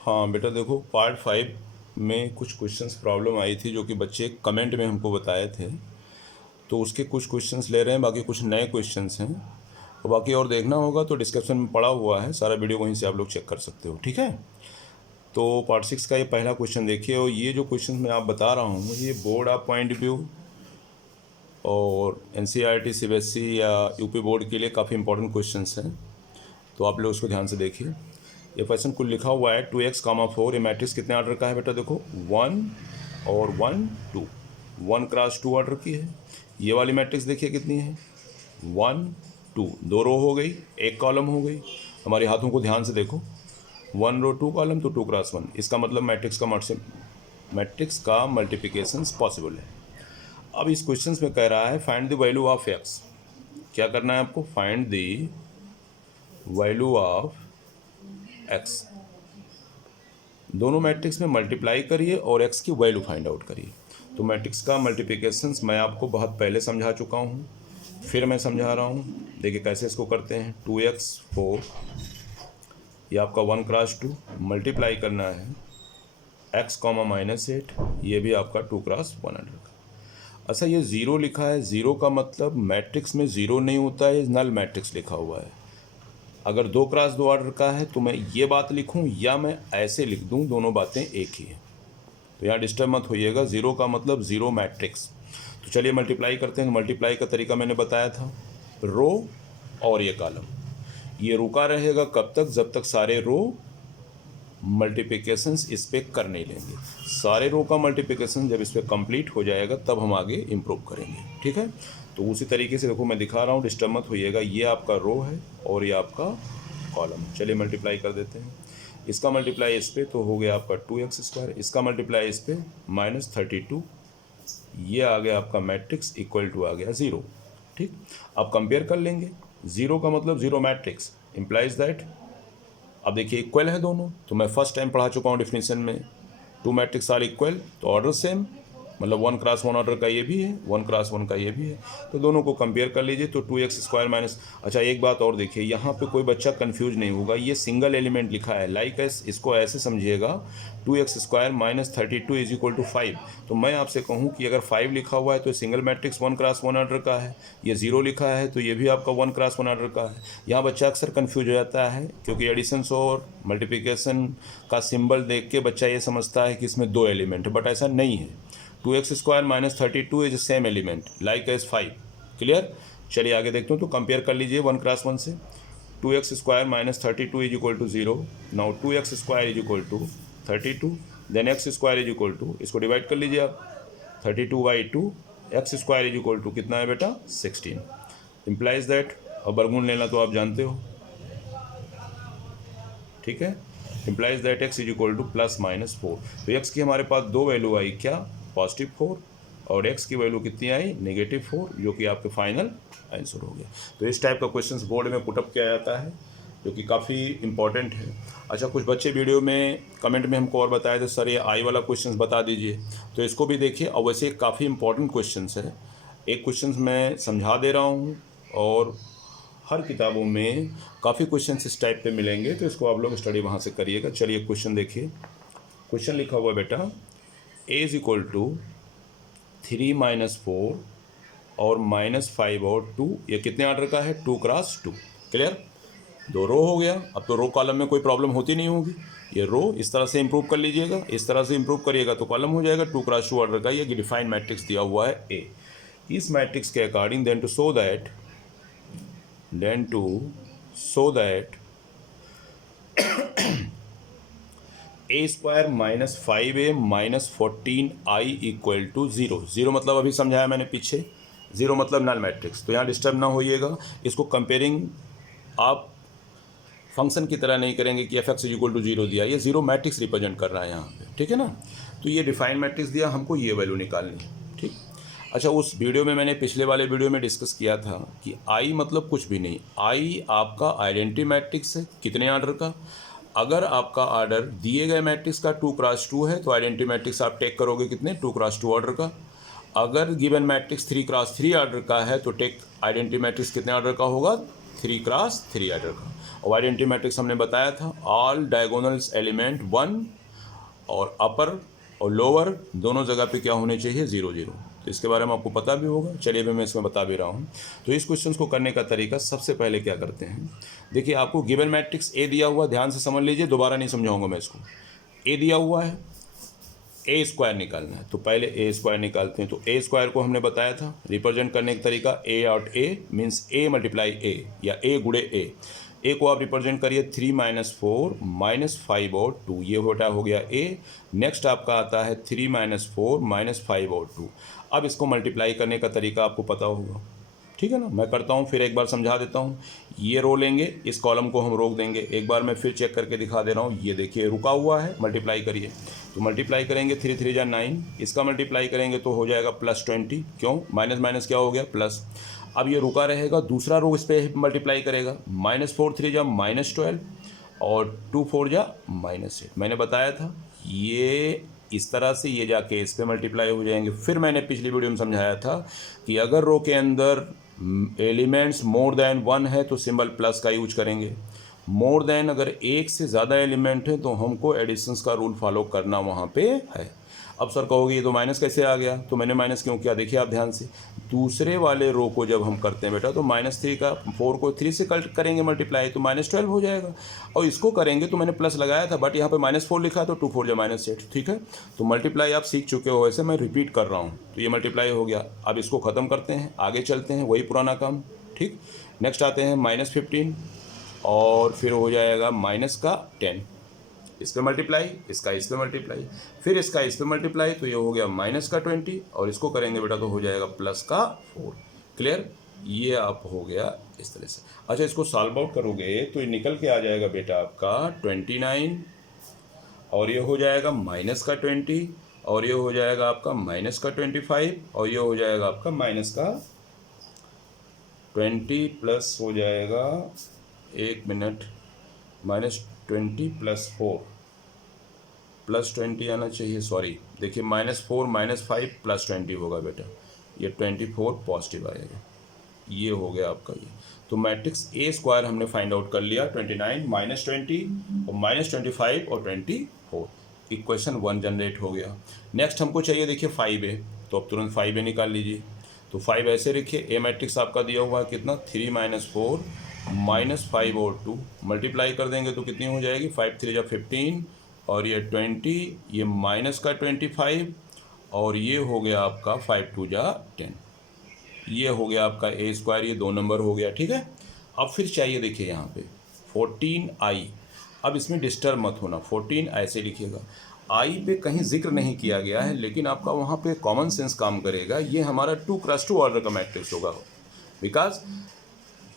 हाँ बेटा देखो, पार्ट 5 में कुछ क्वेश्चंस प्रॉब्लम आई थी जो कि बच्चे कमेंट में हमको बताए थे, तो उसके कुछ क्वेश्चंस ले रहे हैं, बाकी कुछ नए क्वेश्चंस हैं। तो बाकी और देखना होगा तो डिस्क्रिप्शन में पड़ा हुआ है, सारा वीडियो वहीं से आप लोग चेक कर सकते हो, ठीक है। तो पार्ट 6 का ये पहला क्वेश्चन देखिए, और ये जो क्वेश्चन मैं आप बता रहा हूँ ये बोर्ड ऑफ पॉइंट व्यू और NCERT CBSE या यूपी बोर्ड के लिए काफ़ी इंपॉर्टेंट क्वेश्चंस हैं, तो आप लोग उसको ध्यान से देखिए। ये क्वेश्चन कुल लिखा हुआ है 2x, 4। ये मैट्रिक्स कितने ऑर्डर का है बेटा? देखो 1 और 1 2, 1x2 ऑर्डर की है। ये वाली मैट्रिक्स देखिए कितनी है, 1 2, 2 रो हो गई, 1 कॉलम हो गई। हमारे हाथों को ध्यान से देखो, 1 रो 2 कॉलम तो 2x1। इसका मतलब मैट्रिक्स का मल्टीप्लिकेशन पॉसिबल है। अब इस क्वेश्चन में कह रहा है find the value of x। क्या करना है आपको? Find the value of x। दोनों मैट्रिक्स में मल्टीप्लाई करिए और x की वैल्यू फाइंड आउट करिए। तो मैट्रिक्स का मल्टीप्लिकेशंस मैं आपको बहुत पहले समझा चुका हूँ, फिर मैं समझा रहा हूँ। देखिए कैसे इसको करते हैं। 2x 4, ये आपका 1x2, मल्टीप्लाई करना है x, -8, ये भी आपका 2x100 का। अच्छा, ये ज़ीरो लिखा है, ज़ीरो का मतलब मैट्रिक्स में ज़ीरो नहीं होता है, नल मैट्रिक्स लिखा हुआ है। अगर 2x2 ऑर्डर का है तो मैं ये बात लिखूं या मैं ऐसे लिख दूं, दोनों बातें एक ही है। तो यहाँ डिस्टर्ब मत होइएगा, ज़ीरो का मतलब ज़ीरो मैट्रिक्स। तो चलिए मल्टीप्लाई करते हैं। मल्टीप्लाई का तरीका मैंने बताया था, रो और ये कॉलम, ये रुका रहेगा कब तक? जब तक सारे रो मल्टीप्लिकेशंस इस पर कर नहीं लेंगे। सारे रो का मल्टीप्लिकेशन जब इस पर कंप्लीट हो जाएगा तब हम आगे इम्प्रूव करेंगे, ठीक है। तो उसी तरीके से देखो मैं दिखा रहा हूँ, डिस्टर्ब मत होइएगा। ये आपका रो है और ये आपका कॉलम। चलिए मल्टीप्लाई कर देते हैं। इसका मल्टीप्लाई इस पर तो हो गया आपका 2x², इसका मल्टीप्लाई इस पर -32, ये आ गया आपका मैट्रिक्स इक्वल टू आ गया 0, ठीक। अब कंपेयर कर लेंगे। ज़ीरो का मतलब ज़ीरो मैट्रिक्स इम्प्लाइज दैट, अब देखिए इक्वल है दोनों, तो मैं फर्स्ट टाइम पढ़ा चुका हूँ डेफिनेशन में, 2 मैट्रिक्स आर इक्वल, तो ऑर्डर सेम, मतलब 1x1 ऑर्डर का ये भी है, 1x1 का ये भी है, तो दोनों को कंपेयर कर लीजिए। तो 2x² माइनस, अच्छा एक बात और देखिए, यहाँ पे कोई बच्चा कंफ्यूज नहीं होगा, ये सिंगल एलिमेंट लिखा है, लाइक एस, इसको ऐसे समझिएगा 2x² - 32 = 5। तो मैं आपसे कहूँ कि अगर 5 लिखा हुआ है तो सिंगल मैट्रिक्स 1x1 ऑर्डर का है, ये 0 लिखा है तो ये भी आपका 1x1 ऑर्डर का है। यहाँ बच्चा अक्सर कन्फ्यूज हो जाता है, क्योंकि एडिशंस और मल्टीप्लिकेशन का सिंबल देख के बच्चा ये समझता है कि इसमें 2 एलिमेंट है, बट ऐसा नहीं है। 2x² - 32 is same element like as 5। Clear? चलिए आगे देखते हो, तो कंपेयर कर लीजिए 1x1 से। 2x² - 32 = 0। Now 2x² = 32, then x² इसको डिवाइड कर लीजिए आप, 32/2, x² कितना है बेटा? 16। इम्प्लाइज दैट, अब वर्गमूल लेना तो आप जानते हो, ठीक है। Implies that x = +-4। तो x की हमारे पास दो वैल्यू आई, क्या? +4, और x की वैल्यू कितनी आई? -4, जो कि आपके फाइनल आंसर हो गया। तो इस टाइप का क्वेश्चंस बोर्ड में पुटअप किया जाता है, जो कि काफ़ी इंपॉर्टेंट है। अच्छा, कुछ बच्चे वीडियो में कमेंट में हमको और बताए थे, सर ये आई वाला क्वेश्चंस बता दीजिए, तो इसको भी देखिए। और वैसे काफ़ी इंपॉर्टेंट क्वेश्चंस है, एक क्वेश्चंस मैं समझा दे रहा हूँ, और हर किताबों में काफ़ी क्वेश्चन इस टाइप पे मिलेंगे, तो इसको आप लोग स्टडी वहाँ से करिएगा। चलिए क्वेश्चन देखिए। क्वेश्चन लिखा हुआ बेटा, a = 3 - 4 और -5 और 2, ये कितने ऑर्डर का है? 2x2। क्लियर? दो रो हो गया। अब तो रो कॉलम में कोई प्रॉब्लम होती नहीं होगी। ये रो इस तरह से इंप्रूव कर लीजिएगा, इस तरह से इंप्रूव करिएगा तो कॉलम हो जाएगा। 2x2 ऑर्डर का ये डिफाइंड मैट्रिक्स दिया हुआ है ए। इस मैट्रिक्स के according then to show that a² - 5a - 14i = 0। 0 मतलब अभी समझाया मैंने पीछे, 0 मतलब नल मैट्रिक्स। तो यहाँ डिस्टर्ब ना होइएगा, इसको कंपेयरिंग आप फंक्शन की तरह नहीं करेंगे कि f(x) = 0 दिया, ये 0 मैट्रिक्स रिप्रेजेंट कर रहा है यहाँ पे, ठीक है ना। तो ये डिफाइन मैट्रिक्स दिया, हमको ये वैल्यू निकालनी है, ठीक। अच्छा, उस वीडियो में मैंने पिछले वाले वीडियो में डिस्कस किया था कि आई मतलब कुछ भी नहीं, आई आपका आइडेंटिटी मैट्रिक्स है, कितने ऑर्डर का। अगर आपका ऑर्डर दिए गए मैट्रिक्स का 2x2 है तो आइडेंटिटी मैट्रिक्स आप टेक करोगे कितने? 2x2 ऑर्डर का। अगर गिवन मैट्रिक्स 3x3 ऑर्डर का है तो टेक आइडेंटिटी मैट्रिक्स कितने ऑर्डर का होगा? 3x3 आर्डर का। और आइडेंटिटी मैट्रिक्स हमने बताया था, ऑल डायगोनल्स एलिमेंट 1 और अपर और लोअर दोनों जगह पे क्या होने चाहिए, 0 0। तो इसके बारे में आपको पता भी होगा, चलिए मैं इसमें बता भी रहा हूँ। तो इस क्वेश्चन को करने का तरीका, सबसे पहले क्या करते हैं, देखिए आपको गिवन मैट्रिक्स ए दिया हुआ, ध्यान से समझ लीजिए, दोबारा नहीं समझाऊंगा मैं इसको। ए दिया हुआ है, ए स्क्वायर निकालना है, तो पहले ए स्क्वायर निकालते हैं। तो ए स्क्वायर को हमने बताया था रिप्रेजेंट करने का तरीका, ए out A means A multiply ए, या ए गुड़े ए को आप रिप्रेजेंट करिए 3 - 4 - 5 और 2, ये होटा हो गया ए। नेक्स्ट आपका आता है 3 - 4 - 5 और 2। अब इसको मल्टीप्लाई करने का तरीका आपको पता होगा, ठीक है ना। मैं करता हूँ, फिर एक बार समझा देता हूँ। ये रो लेंगे, इस कॉलम को हम रोक देंगे। एक बार मैं फिर चेक करके दिखा दे रहा हूँ, ये देखिए रुका हुआ है, मल्टीप्लाई करिए। तो मल्टीप्लाई करेंगे 3 3 जा 9, इसका मल्टीप्लाई करेंगे तो हो जाएगा +20, क्यों, माइनस माइनस क्या हो गया प्लस। अब ये रुका रहेगा, दूसरा रो इस पर मल्टीप्लाई करेगा, -4 3 जा -12 और 2 4 जा -8। मैंने बताया था ये इस तरह से ये जाके इस पे मल्टीप्लाई हो जाएंगे। फिर मैंने पिछली वीडियो में समझाया था कि अगर रो के अंदर एलिमेंट्स मोर देन 1 है तो सिंबल प्लस का यूज करेंगे, मोर देन अगर एक से ज़्यादा एलिमेंट है तो हमको एडिशंस का रूल फॉलो करना वहाँ पे है। अब सर कहोगे ये तो माइनस कैसे आ गया, तो मैंने माइनस क्यों किया, देखिए आप ध्यान से, दूसरे वाले रो को जब हम करते हैं बेटा तो -3 का 4 को 3 से करेंगे मल्टीप्लाई तो -12 हो जाएगा, और इसको करेंगे तो मैंने प्लस लगाया था बट यहाँ पे -4 लिखा तो 2 4 जा -8, ठीक है। तो मल्टीप्लाई आप सीख चुके हो, वैसे मैं रिपीट कर रहा हूँ। तो ये मल्टीप्लाई हो गया, अब इसको ख़त्म करते हैं, आगे चलते हैं, वही पुराना काम, ठीक। नेक्स्ट आते हैं -15 और फिर हो जाएगा -10, इस पे मल्टीप्लाई, इसका इस पे मल्टीप्लाई, फिर इसका इस पे मल्टीप्लाई, तो ये हो गया -20 और इसको करेंगे बेटा तो हो जाएगा +4। क्लियर, ये आप हो गया इस तरह से। अच्छा, इसको सॉल्व आउट करोगे तो ये निकल के आ जाएगा बेटा आपका 29 और ये हो जाएगा -20 और ये हो जाएगा आपका -25 और ये हो जाएगा आपका -20 प्लस हो जाएगा, एक मिनट, -20 + 4 +20 आना चाहिए, सॉरी देखिए -4 -5 +20 होगा बेटा, ये 24 पॉजिटिव आएगा, ये हो गया आपका ये। तो मैट्रिक्स ए स्क्वायर हमने फाइंड आउट कर लिया, 29 -20 और -25 और 24, इक्वेशन 1 जनरेट हो गया। नेक्स्ट हमको चाहिए देखिए 5a, तो अब तुरंत 5a निकाल लीजिए। तो 5 ऐसे लिखिए, ए मैट्रिक्स आपका दिया हुआ है कितना, 3 - 4 -5 और 2, मल्टीप्लाई कर देंगे तो कितनी हो जाएगी, 5 3 जा 15 और ये 20, ये -25 और ये हो गया आपका 5 2 जा 10, ये हो गया आपका ए स्क्वायर, ये 2 नंबर हो गया, ठीक है। अब फिर चाहिए देखिए यहाँ पे 14i, अब इसमें डिस्टर्ब मत होना, 14 ऐसे लिखिएगा, आई पे कहीं जिक्र नहीं किया गया है लेकिन आपका वहाँ पे कॉमन सेंस काम करेगा। ये हमारा 2x2 ऑर्डर का मैट्रिक्स होगा, बिकॉज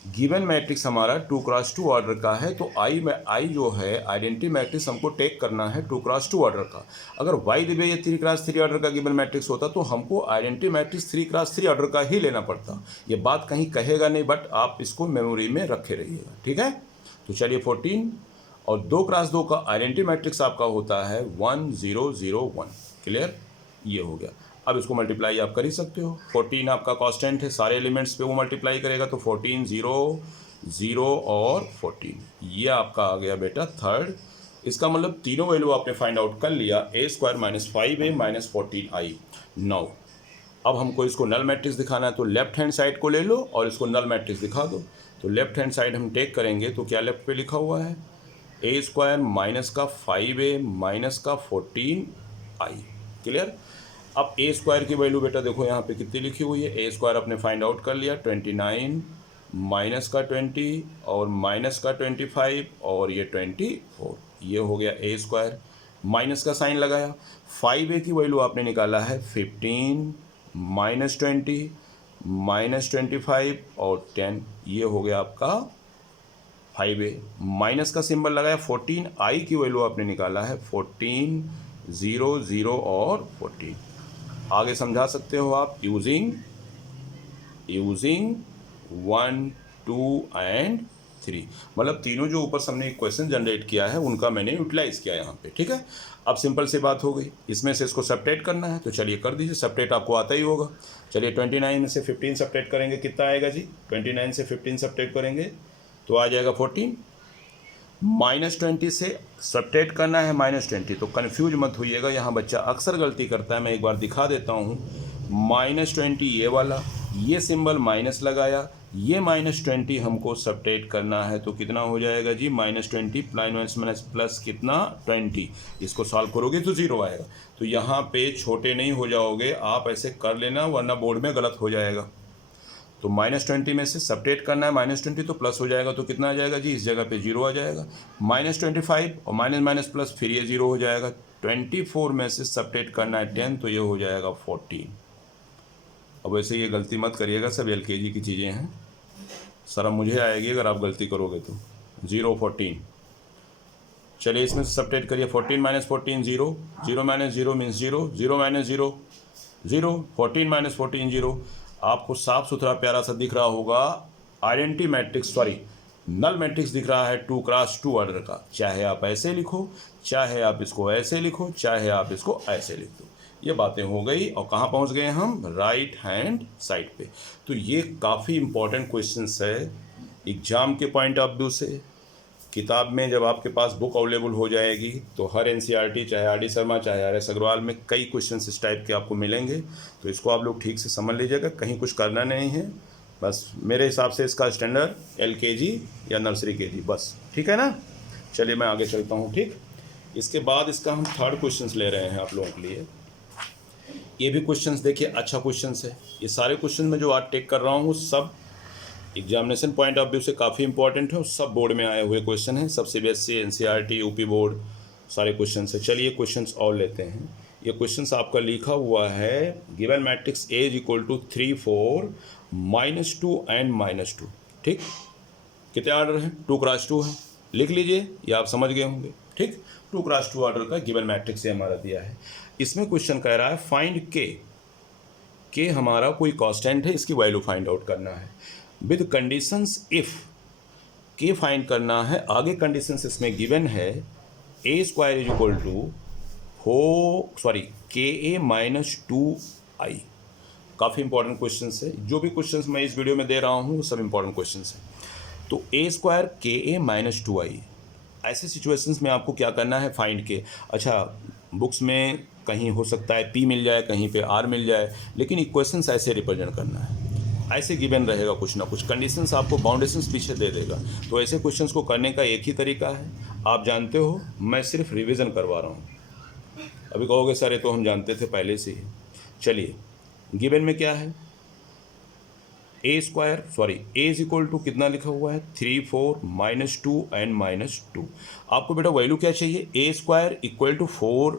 गिवन मैट्रिक्स हमारा 2x2 ऑर्डर का है, तो आई जो है आइडेंटिटी मैट्रिक्स हमको टेक करना है 2x2 ऑर्डर का। अगर वाई दिवे ये 3x3 ऑर्डर का गिवन मैट्रिक्स होता तो हमको आइडेंटिटी मैट्रिक्स 3x3 ऑर्डर का ही लेना पड़ता। ये बात कहीं कहेगा नहीं, बट आप इसको मेमोरी में रखे रहिएगा, ठीक है। तो चलिए 14 और 2x2 का आइडेंटिटी मैट्रिक्स आपका होता है 1 0 0 1, क्लियर, ये हो गया। अब इसको मल्टीप्लाई आप कर ही सकते हो, 14 आपका कांस्टेंट है, सारे एलिमेंट्स पे वो मल्टीप्लाई करेगा तो 14 0 0 और 14, ये आपका आ गया बेटा थर्ड। इसका मतलब तीनों वैल्यू आपने फाइंड आउट कर लिया, a² - 5a - 14i। नाउ अब हमको इसको नल मैट्रिक्स दिखाना है, तो लेफ्ट हैंड साइड को ले लो और इसको नल मैट्रिक्स दिखा दो। तो लेफ्ट हैंड साइड हम टेक करेंगे तो क्या लेफ्ट पे लिखा हुआ है, a² - 5a - 14i, क्लियर। अब a² की वैल्यू बेटा देखो यहाँ पे कितनी लिखी हुई है, a² अपने फाइंड आउट कर लिया 29 -20 और -25 और ये 24, ये हो गया a², माइनस का साइन लगाया। 5a की वैल्यू आपने निकाला है 15 -20 -25 और 10, ये हो गया आपका 5a, माइनस का सिंबल लगाया। 14i की वैल्यू आपने निकाला है 14 0 0 और 14, आगे समझा सकते हो आप यूजिंग 1 2 एंड 3, मतलब तीनों जो ऊपर हमने इक्वेशन जनरेट किया है उनका मैंने यूटिलाइज किया यहाँ पे, ठीक है। अब सिंपल सी बात हो गई, इसमें से इसको सब्ट्रैक्ट करना है, तो चलिए कर दीजिए, सब्ट्रैक्ट आपको आता ही होगा। चलिए 29 में से 15 सब्ट्रैक्ट करेंगे, कितना आएगा जी, 29 से 15 सब्ट्रैक्ट करेंगे तो आ जाएगा 14। -20 से सब्ट्रैक्ट करना है -20, तो कन्फ्यूज मत होइएगा, यहाँ बच्चा अक्सर गलती करता है। मैं एक बार दिखा देता हूँ। -20 ये वाला, ये सिंबल माइनस लगाया, ये -20 हमको सब्ट्रैक्ट करना है, तो कितना हो जाएगा जी? -20 माइनस प्लस कितना 20। इसको सॉल्व करोगे तो 0 आएगा। तो यहाँ पे छोटे नहीं हो जाओगे, आप ऐसे कर लेना, वरना बोर्ड में गलत हो जाएगा। तो -20 में से सब्ट्रैक्ट करना है -20, तो प्लस हो जाएगा, तो कितना आ जाएगा जी? इस जगह पे 0 आ जाएगा। -25 और माइनस माइनस प्लस, फिर ये 0 हो जाएगा। 24 में से सब्ट्रैक्ट करना है 10, तो ये हो जाएगा 14। अब वैसे ये गलती मत करिएगा, सब LKG की चीज़ें हैं, शर्म मुझे आएगी अगर आप गलती करोगे तो। 0 14, चलिए इसमें से सब्ट्रैक्ट करिए। 14 - 14 0, 0 - 0 मीन्स 0, 0 - 0 0, 14 - 14 0। आपको साफ सुथरा प्यारा सा दिख रहा होगा identity matrix, sorry null matrix दिख रहा है 2 क्रॉस 2 ऑर्डर का। चाहे आप ऐसे लिखो, चाहे आप इसको ऐसे लिखो, चाहे आप इसको ऐसे लिख दो। ये बातें हो गई, और कहाँ पहुँच गए हम? राइट हैंड साइड पे। तो ये काफ़ी इंपॉर्टेंट क्वेश्चंस है एग्जाम के पॉइंट ऑफ व्यू से। किताब में जब आपके पास बुक अवेलेबल हो जाएगी तो हर NCERT, चाहे RD शर्मा, चाहे RS अग्रवाल में कई क्वेश्चंस इस टाइप के आपको मिलेंगे। तो इसको आप लोग ठीक से समझ लीजिएगा, कहीं कुछ करना नहीं है। बस मेरे हिसाब से इसका स्टैंडर्ड LKG या नर्सरी KG बस, ठीक है ना। चलिए मैं आगे चलता हूँ। ठीक, इसके बाद इसका हम थर्ड क्वेश्चंस ले रहे हैं आप लोगों के लिए। ये भी क्वेश्चंस देखिए अच्छा क्वेश्चंस है। ये सारे क्वेश्चन में जो आज टेक कर रहा हूँ सब एग्जामिनेशन पॉइंट ऑफ व्यू से काफ़ी इंपॉर्टेंट है, और सब बोर्ड में आए हुए क्वेश्चन हैं, सब CBSE, NCERT, UP बोर्ड सारे क्वेश्चन है। चलिए क्वेश्चंस और लेते हैं। ये क्वेश्चंस आपका लिखा हुआ है, गिवन मैट्रिक्स A = 3 4 -2 एंड -2। ठीक, कितने ऑर्डर है? 2 क्रॉस 2 है, लिख लीजिए, ये आप समझ गए होंगे। ठीक, 2 क्रॉस 2 ऑर्डर का गिवन मैट्रिक्स हमारा दिया है। इसमें क्वेश्चन कह रहा है फाइंड के हमारा कोई कांस्टेंट है, इसकी वैल्यू फाइंड आउट करना है विद कंडीशंस इफ के फाइंड करना है। आगे कंडीशंस इसमें गिवन है A² = 4 KA-2I। काफ़ी इंपॉर्टेंट क्वेश्चंस है, जो भी क्वेश्चंस मैं इस वीडियो में दे रहा हूँ वो सब इंपॉर्टेंट क्वेश्चंस हैं। तो A² KA-2I, ऐसे सिचुएशंस में आपको क्या करना है? फाइंड के। अच्छा, बुक्स में कहीं हो सकता है P मिल जाए, कहीं पे R मिल जाए, लेकिन इक्वेशंस ऐसे रिप्रेजेंट करना है, ऐसे गिवन रहेगा, कुछ ना कुछ कंडीशंस आपको बाउंडेशंस पीछे दे देगा। तो ऐसे क्वेश्चंस को करने का एक ही तरीका है, आप जानते हो, मैं सिर्फ रिवीजन करवा रहा हूँ। अभी कहोगे सर ये तो हम जानते थे पहले से ही। चलिए, गिवन में क्या है? A = कितना लिखा हुआ है? 3 4 -2 एंड -2। आपको बेटा वैल्यू क्या चाहिए? A² = 4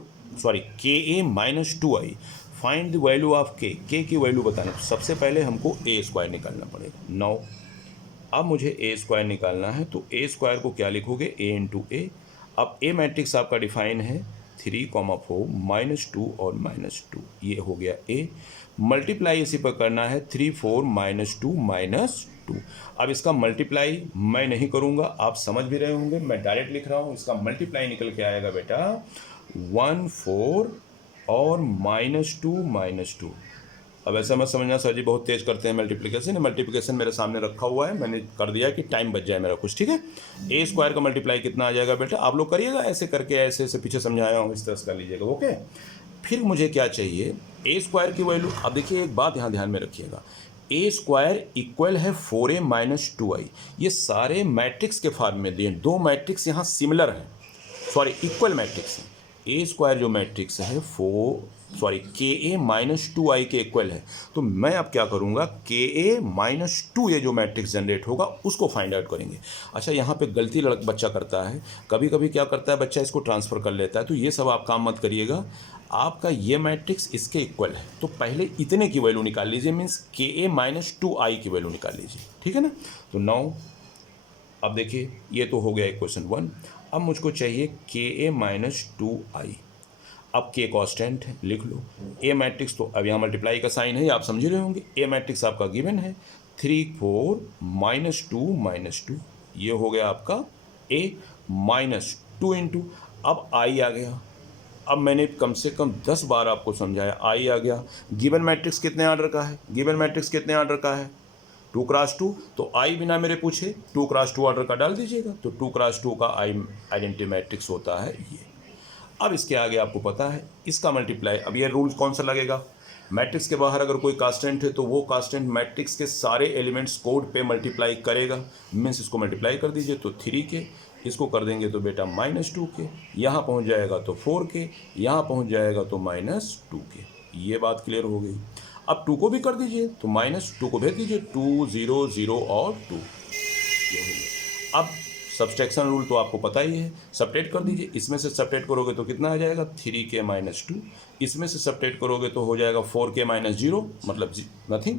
KA-2I। Find the value of के की वैल्यू बताना। सबसे पहले हमको A² निकालना पड़ेगा। 9, अब मुझे A² निकालना है, तो A² को क्या लिखोगे? A × A। अब A मैट्रिक्स आपका डिफाइन है 3, 4 -2 और -2, ये हो गया A। मल्टीप्लाई इसी पर करना है 3 4 -2 -2। अब इसका मल्टीप्लाई मैं नहीं करूँगा, आप समझ भी रहे होंगे, मैं डायरेक्ट लिख रहा हूँ। इसका मल्टीप्लाई निकल के आएगा बेटा 1 4 और -2 -2। अब ऐसा मत समझना सर जी बहुत तेज़ करते हैं मल्टीप्लिकेशन। मल्टीप्लिकेशन मेरे सामने रखा हुआ है, मैंने कर दिया कि टाइम बच जाए मेरा कुछ। ठीक है, A² का मल्टीप्लाई कितना आ जाएगा बेटा? आप लोग करिएगा ऐसे करके, ऐसे ऐसे पीछे समझाया हूँ, इस तरह से कर लीजिएगा। ओके, फिर मुझे क्या चाहिए? A² की वैल्यू। अब देखिए एक बात यहाँ ध्यान में रखिएगा, A² इक्वल है 4A - 2I। ये सारे मैट्रिक्स के फॉर्म में दिए, दो मैट्रिक्स यहाँ सिमिलर हैं, इक्वल मैट्रिक्स हैं। A² जो मैट्रिक्स है KA-2I के इक्वल है। तो मैं अब क्या करूँगा? KA-2 ये जो मैट्रिक्स जनरेट होगा उसको फाइंड आउट करेंगे। अच्छा, यहाँ पे गलती बच्चा करता है, कभी कभी क्या करता है बच्चा, इसको ट्रांसफ़र कर लेता है। तो ये सब आप काम मत करिएगा। आपका ये मैट्रिक्स इसके इक्वल है, तो पहले इतने की वैल्यू निकाल लीजिए, मीन्स KA-2I की वैल्यू निकाल लीजिए। ठीक है ना। तो 9, अब देखिए ये तो हो गया इक्वेशन 1। अब मुझको चाहिए KA-2I। अब के कांस्टेंट है, लिख लो। ए मैट्रिक्स तो अब यहाँ मल्टीप्लाई का साइन है, आप समझ रहे होंगे। ए मैट्रिक्स आपका गिवन है 3 4 -2 -2, ये हो गया आपका A -2 × अब I आ गया। अब मैंने कम से कम 10 बार आपको समझाया, I आ गया। गिवन मैट्रिक्स कितने ऑर्डर का है? गिवन मैट्रिक्स कितने ऑर्डर का है? 2 क्रॉस 2, तो आई बिना मेरे पूछे 2 क्रॉस 2 ऑर्डर का डाल दीजिएगा, तो 2 क्रॉस 2 का आई आइडेंटिटी मैट्रिक्स होता है ये। अब इसके आगे आपको पता है इसका मल्टीप्लाई, अब ये रूल कौन सा लगेगा, मैट्रिक्स के बाहर अगर कोई कांस्टेंट है तो वो कांस्टेंट मैट्रिक्स के सारे एलिमेंट्स कोड पे मल्टीप्लाई करेगा, मीन्स इसको मल्टीप्लाई कर दीजिए तो 3 के, इसको कर देंगे तो बेटा -2 के, यहाँ पहुँच जाएगा तो 4 के, यहाँ पहुँच जाएगा तो -2 के। ये बात क्लियर हो गई। अब 2 को भी कर दीजिए तो -2 को भेज दीजिए, 2 0 0 और 2, ये हो गया। अब सब्सट्रैक्शन रूल तो आपको पता ही है, सब्ट्रैक्ट कर दीजिए, इसमें से सब्ट्रैक्ट करोगे तो कितना आ जाएगा 3k - 2, इसमें से सब्ट्रैक्ट करोगे तो हो जाएगा 4k - 0 मतलब नथिंग,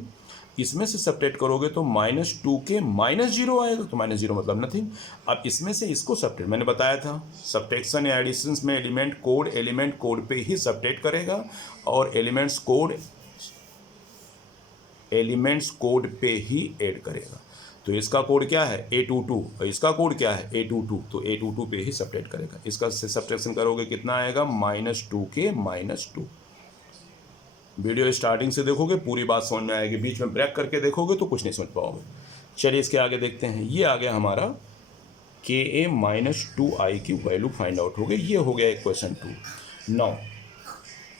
इसमें से सब्ट्रैक्ट करोगे तो -2k - 0 आएगा, तो -0 मतलब नथिंग। अब इसमें से इसको सब्ट्रैक्ट, मैंने बताया था सब्ट्रैक्शन या एडिशंस में एलिमेंट कोड पे ही सब्ट्रैक्ट करेगा और एलिमेंट्स कोड पे ही ऐड करेगा। तो इसका कोड क्या है A22 और इसका कोड क्या है A22, तो A22 पे ही सब्ट्रैक्ट करेगा। इसका से सब्ट्रैक्शन करोगे कितना आएगा -2k - 2। वीडियो स्टार्टिंग से देखोगे पूरी बात समझ में आएगी, बीच में ब्रेक करके देखोगे तो कुछ नहीं समझ पाओगे। चलिए इसके आगे देखते हैं, ये आ गया हमारा KA - 2i की वैल्यू फाइंड आउट हो गई, ये हो गया क्वेश्चन 2। नाउ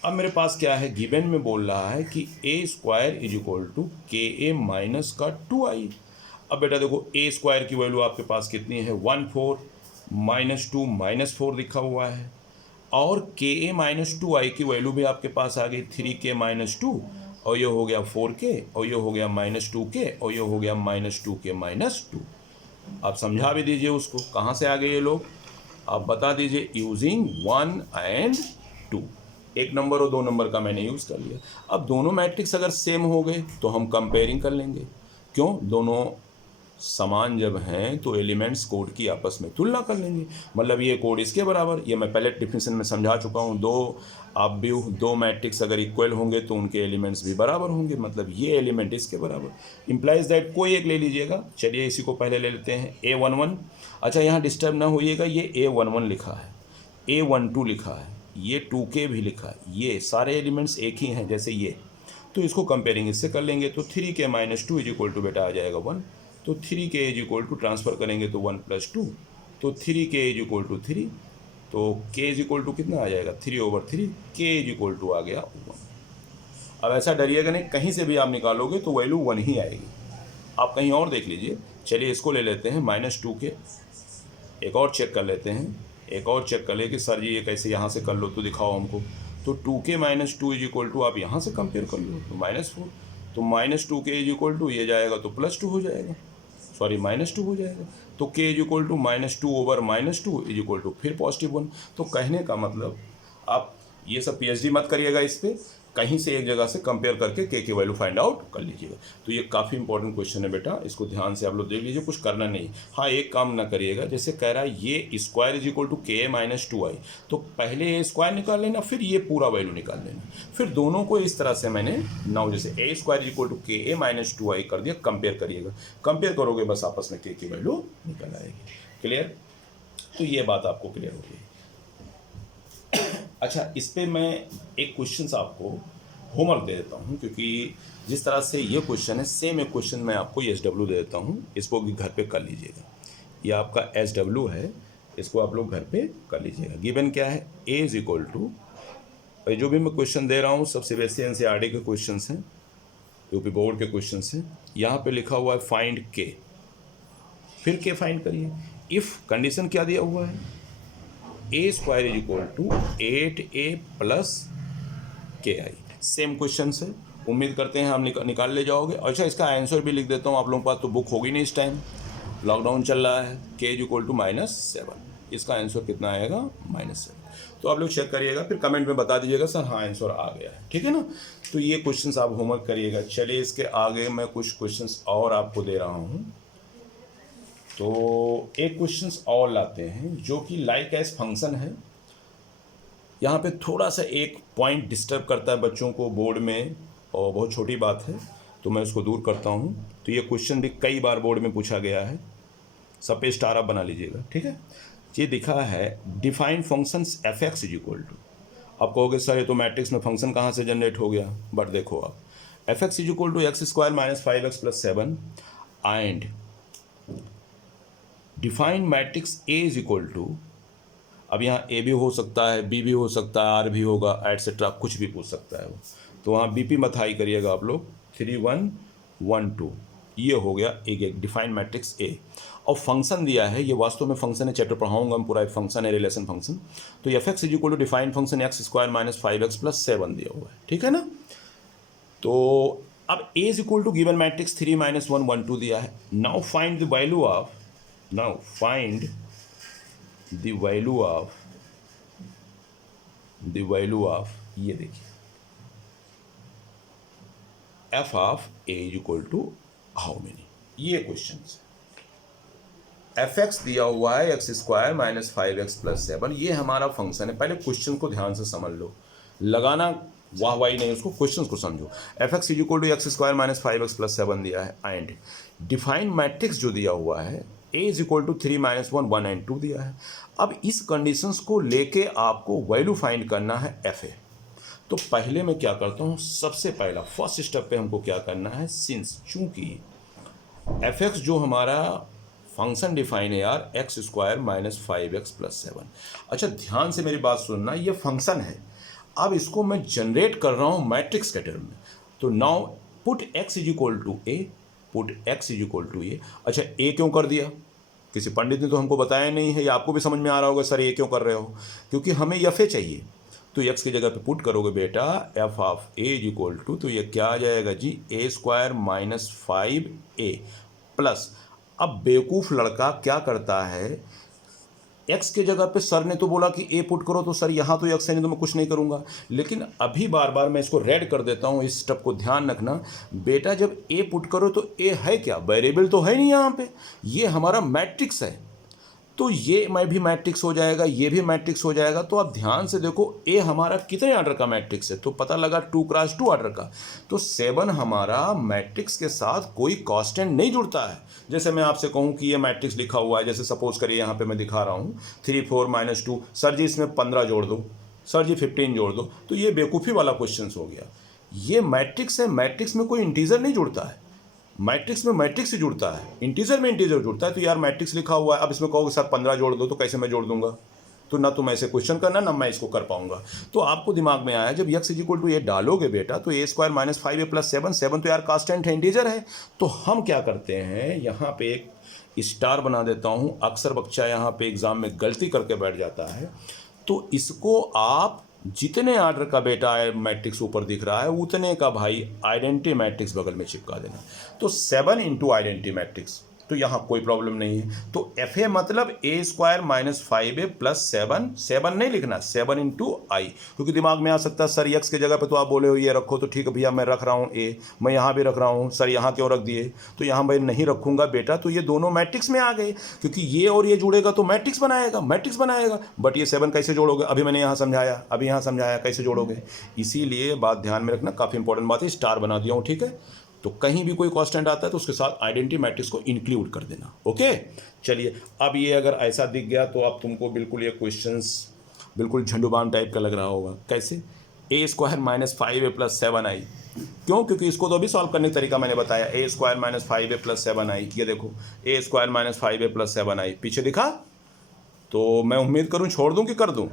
अब मेरे पास क्या है, गिवन में बोल रहा है कि a² = KA - 2i। अब बेटा देखो a² की वैल्यू आपके पास कितनी है 14 -2 -4 लिखा हुआ है, और KA - 2i की वैल्यू भी आपके पास आ गई 3k - 2, और ये हो गया 4k, और ये हो गया -2k, और ये हो गया -2k - 2। आप समझा भी दीजिए उसको, कहाँ से आ गए ये लोग, आप बता दीजिए यूजिंग 1 और 2, 1 नंबर और 2 नंबर का मैंने यूज़ कर लिया। अब दोनों मैट्रिक्स अगर सेम हो गए तो हम कंपेयरिंग कर लेंगे, क्यों, दोनों समान जब हैं तो एलिमेंट्स कोड की आपस में तुलना कर लेंगे, मतलब ये कोड इसके बराबर, ये मैं पहले डिफिनेशन में समझा चुका हूँ, दो मैट्रिक्स अगर इक्वल होंगे तो उनके एलिमेंट्स भी बराबर होंगे, मतलब ये एलिमेंट इसके बराबर इंप्लाइज दैट कोई एक ले लीजिएगा। चलिए इसी को पहले ले लेते हैं A11। अच्छा यहाँ डिस्टर्ब ना होइएगा, ये A11 लिखा है, A12 लिखा है, ये 2k भी लिखा है, ये सारे एलिमेंट्स एक ही हैं जैसे ये, तो इसको कंपेयरिंग इससे कर लेंगे तो 3k - 2 = बेटा आ जाएगा 1, तो 3k = ट्रांसफ़र करेंगे तो 1 + 2, तो 3k = 3, तो k = कितना आ जाएगा 3/3, k = आ गया 1। अब ऐसा डरिएगा नहीं, कहीं से भी आप निकालोगे तो वैल्यू 1 ही आएगी, आप कहीं और देख लीजिए। चलिए इसको ले लेते हैं -2k, एक और चेक कर लेते हैं, एक और चेक कर ले कि सर जी ये कैसे यहाँ से कर लो तो दिखाओ हमको, तो 2k - 2 = आप यहाँ से कंपेयर कर लो तो -4, तो -2k = ये जाएगा तो +2 हो जाएगा, सॉरी -2 हो जाएगा, तो k = -2/-2 = फिर +1। तो कहने का मतलब आप ये सब PhD मत करिएगा इस पर, कहीं से एक जगह से कंपेयर करके k की वैल्यू फाइंड आउट कर लीजिएगा। तो ये काफ़ी इंपॉर्टेंट क्वेश्चन है बेटा, इसको ध्यान से आप लोग देख लीजिए, कुछ करना नहीं। हाँ एक काम ना करिएगा, जैसे कह रहा है ये स्क्वायर = KA - 2i, तो पहले a स्क्वायर निकाल लेना, फिर ये पूरा वैल्यू निकाल लेना, फिर दोनों को इस तरह से मैंने नाउ जैसे a² = KA - 2i कर दिया, कंपेयर करिएगा, कंपेयर करोगे बस आपस में k की वैल्यू निकल आएगी। क्लियर, तो ये बात आपको क्लियर हो गई। अच्छा इस पर मैं एक क्वेश्चन आपको होमवर्क दे देता हूँ, क्योंकि जिस तरह से ये क्वेश्चन है सेम एक क्वेश्चन मैं आपको SW दे देता हूँ, इसको भी घर पे कर लीजिएगा। ये आपका SW है, इसको आप लोग घर पे कर लीजिएगा। गिवन क्या है A जो भी मैं क्वेश्चन दे रहा हूँ सब CBSE NCERT के क्वेश्चन हैं, यूपी बोर्ड के क्वेश्चन हैं। यहाँ पे लिखा हुआ है फाइंड k, फिर k फाइंड करिए। इफ़ कंडीशन क्या दिया हुआ है a² = 8a + ki, same question है, उम्मीद करते हैं हम निकाल ले जाओगे। अच्छा इसका आंसर भी लिख देता हूँ, आप लोगों के पास तो बुक होगी नहीं इस टाइम, लॉकडाउन चल रहा है, k = -7, इसका आंसर कितना आएगा -7। तो आप लोग चेक करिएगा, फिर कमेंट में बता दीजिएगा सर हाँ आंसर आ गया है, ठीक है ना। तो ये क्वेश्चंस आप होमवर्क करिएगा। चलिए इसके आगे मैं कुछ क्वेश्चंस और आपको दे रहा हूँ, तो एक क्वेश्चंस और लाते हैं जो कि लाइक एज फंक्शन है। यहाँ पे थोड़ा सा एक पॉइंट डिस्टर्ब करता है बच्चों को बोर्ड में, और बहुत छोटी बात है तो मैं उसको दूर करता हूँ। तो ये क्वेश्चन भी कई बार बोर्ड में पूछा गया है, सब पे स्टार आप बना लीजिएगा, ठीक है। ये दिखा है डिफाइन फंक्शंस f(x) = आप कहोगे सर ये तो मैट्रिक्स में फंक्शन कहाँ से जनरेट हो गया, बट देखो आप f x is equal to x square minus 5x plus 7 and defined matrix A is equal to, अब यहाँ ए भी हो सकता है, बी भी हो सकता है, आर भी होगा, एटसेट्रा, कुछ भी पूछ सकता है वो, तो वहाँ बी पी मत हाई करिएगा आप लोग, 3 1 1 2, ये हो गया एक डिफाइंड मैट्रिक्स ए। और फंक्शन दिया है, ये वास्तव में फंक्शन है, चैप्टर पढ़ाऊंगा मैं पूरा, एक फंक्शन है, रिलेशन फंक्शन। तो F x is equal to defined function X square minus 5x plus 7 दिया हुआ है, ठीक है ना। तो अब A is equal to given matrix 3 -1 1 2 दिया है। Now find the value of, now find the value of ये देखिए F of A is equal to how many, ये क्वेश्चन है। एफ एक्स दिया हुआ है x square minus 5x plus 7, ये हमारा फंक्शन है। पहले क्वेश्चन को ध्यान से समझ लो, लगाना वाह वाही नहीं, उसको क्वेश्चन को समझो। F x is equal to x square minus 5x plus 7 दिया है एंड डिफाइंड मैट्रिक्स जो दिया हुआ है ए इज इक्वल टू 3 -1 1 एंड 2 दिया है। अब इस कंडीशंस को लेके आपको वैल्यू फाइंड करना है एफ ए। तो पहले मैं क्या करता हूँ, सबसे पहला फर्स्ट स्टेप पे हमको क्या करना है, सिंस चूंकि एफ एक्स जो हमारा फंक्शन डिफाइन है यार x square minus 5x plus 7। अच्छा ध्यान से मेरी बात सुनना, ये फंक्शन है, अब इसको मैं जनरेट कर रहा हूँ मैट्रिक्स के टर्म में। तो now put x is equal to A, put x is equal to A. अच्छा ए क्यों कर दिया, किसी पंडित ने तो हमको बताया नहीं है, या आपको भी समझ में आ रहा होगा सर ये क्यों कर रहे हो, क्योंकि हमें एफ ए चाहिए। तो x की जगह पे पुट करोगे बेटा f of A is equal to, तो ये क्या आ जाएगा जी, A square minus 5a plus, अब बेवकूफ़ लड़का क्या करता है, x के जगह पे सर ने तो बोला कि a पुट करो, तो सर यहाँ तो x है नहीं तो मैं कुछ नहीं करूँगा। लेकिन अभी बार बार मैं इसको रेड कर देता हूँ, इस स्टेप को ध्यान रखना बेटा, जब a पुट करो तो a है क्या, वेरिएबल तो है नहीं यहाँ पे, ये हमारा मैट्रिक्स है, तो ये मैं भी मैट्रिक्स हो जाएगा, ये भी मैट्रिक्स हो जाएगा। तो आप ध्यान से देखो ए हमारा कितने ऑर्डर का मैट्रिक्स है, तो पता लगा 2 क्रॉस 2 ऑर्डर का। तो 7 हमारा मैट्रिक्स के साथ कोई कांस्टेंट नहीं जुड़ता है। जैसे मैं आपसे कहूँ कि ये मैट्रिक्स लिखा हुआ है, जैसे सपोज करिए यहाँ पे मैं दिखा रहा हूँ 3 4 -2, सर जी इसमें 15 जोड़ दो, सर जी 15 जोड़ दो, तो ये बेवकूफ़ी वाला क्वेश्चन हो गया। ये मैट्रिक्स है, मैट्रिक्स में कोई इंटीजर नहीं जुड़ता है, मैट्रिक्स में मैट्रिक्स ही जुड़ता है, इंटीजर में इंटीजर जुड़ता है। तो यार मैट्रिक्स लिखा हुआ है, अब इसमें कहोगे सर 15 जोड़ दो, तो कैसे मैं जोड़ दूंगा, तो ना तुम ऐसे क्वेश्चन करना ना मैं इसको कर पाऊंगा। तो आपको दिमाग में आया जब x इज इक्वल टू ये डालोगे बेटा, तो ए स्क्वायर माइनस 5a प्लस 7 तो यार कांस्टेंट है, इंटीजर है। तो हम क्या करते हैं, यहाँ पे एक स्टार बना देता हूँ, अक्सर बच्चा यहाँ पे एग्जाम में गलती करके बैठ जाता है। तो इसको आप जितने आर्डर का बेटा मैट्रिक्स ऊपर दिख रहा है उतने का भाई आइडेंटिटी मैट्रिक्स बगल में चिपका देना। तो 7 इंटू आइडेंटिटी मैट्रिक्स, तो यहाँ कोई प्रॉब्लम नहीं है। तो एफ ए मतलब ए स्क्वायर माइनस 5a प्लस 7 नहीं लिखना, 7 इंटू आई, क्योंकि दिमाग में आ सकता है सर एक्स की जगह पे तो आप बोले हो ये रखो, तो ठीक है भैया मैं रख रहा हूँ ए, मैं यहाँ भी रख रहा हूँ, सर यहाँ क्यों रख दिए, तो यहाँ मैं नहीं रखूँगा बेटा। तो ये दोनों मैट्रिक्स में आ गए, क्योंकि ये और ये जुड़ेगा तो मैट्रिक्स बनाएगा। बट ये 7 कैसे जोड़ोगे, अभी मैंने यहाँ समझाया, अभी यहाँ समझाया कैसे जोड़ोगे। इसीलिए बात ध्यान में रखना, काफ़ी इंपॉर्टेंट बात है, स्टार बना दिया हूँ, ठीक है। तो कहीं भी कोई कांस्टेंट आता है तो उसके साथ आइडेंटिटी मैट्रिक्स को इंक्लूड कर देना, ओके। चलिए अब ये अगर ऐसा दिख गया तो अब तुमको बिल्कुल ये क्वेश्चंस बिल्कुल झंडूबाम टाइप का लग रहा होगा। कैसे, ए square minus 5a plus 7i, क्यों, क्योंकि इसको तो अभी सॉल्व करने का तरीका मैंने बताया, ए square minus 5a plus 7i, ये देखो ए square minus 5a plus 7i पीछे दिखा। तो मैं उम्मीद करूँ छोड़ दूँ कि कर दूँ,